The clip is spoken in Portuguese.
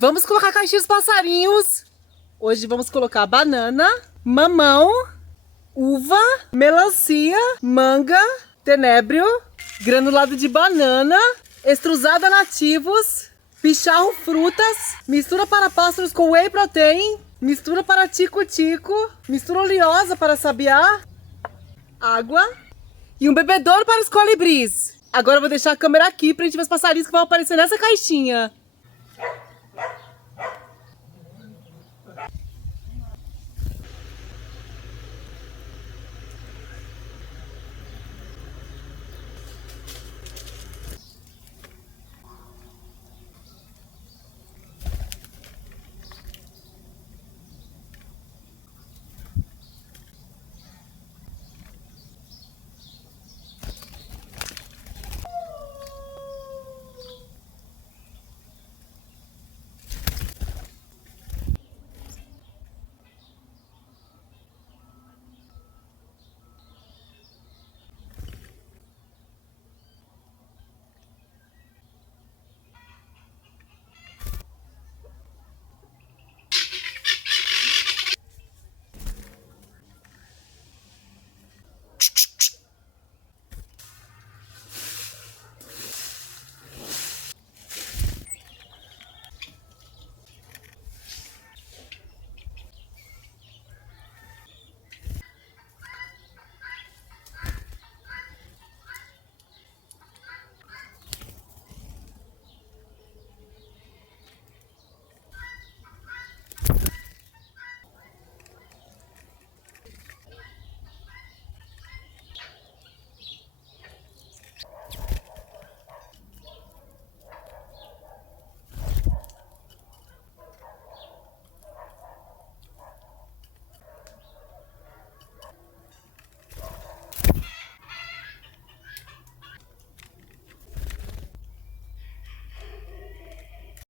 Vamos colocar a caixinha dos passarinhos. Hoje vamos colocar banana, mamão, uva, melancia, manga, tenebrio, granulado de banana, extrusada nativos, picharro frutas, mistura para pássaros com whey protein, mistura para tico-tico, mistura oleosa para sabiá, água e um bebedouro para os colibris. Agora eu vou deixar a câmera aqui pra gente ver os passarinhos que vão aparecer nessa caixinha.